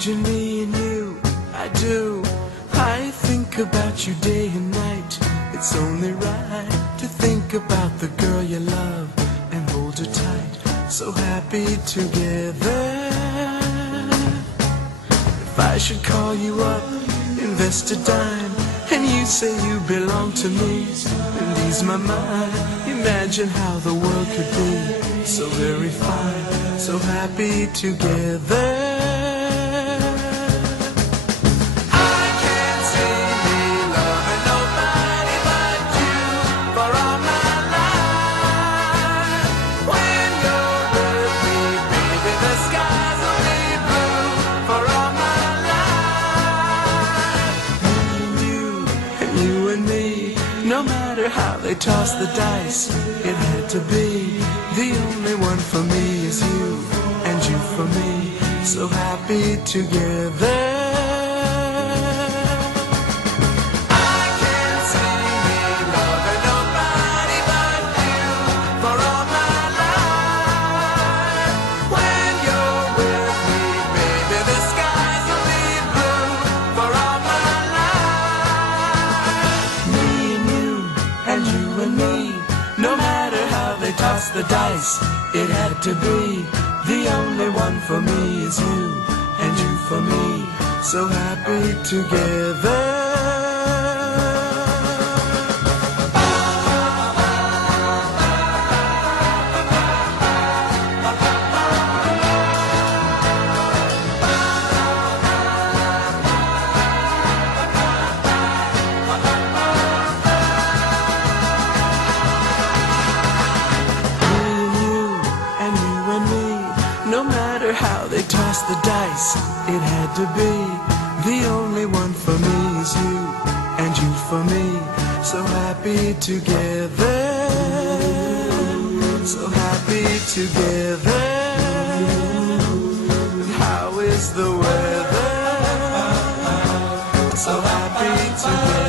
Imagine me and you, I do. I think about you day and night. It's only right to think about the girl you love and hold her tight. So happy together. If I should call you up, invest a dime, and you say you belong to me, and ease my mind. Imagine how the world could be so very fine, so happy together. No matter how they toss the dice, it had to be. The only one for me is you, and you for me, so happy together. No matter how they toss the dice, it had to be. The only one for me is you, and you for me, so happy together. No matter how they toss the dice, it had to be. The only one for me is you, and you for me, so happy together. So happy together. And how is the weather? So happy together.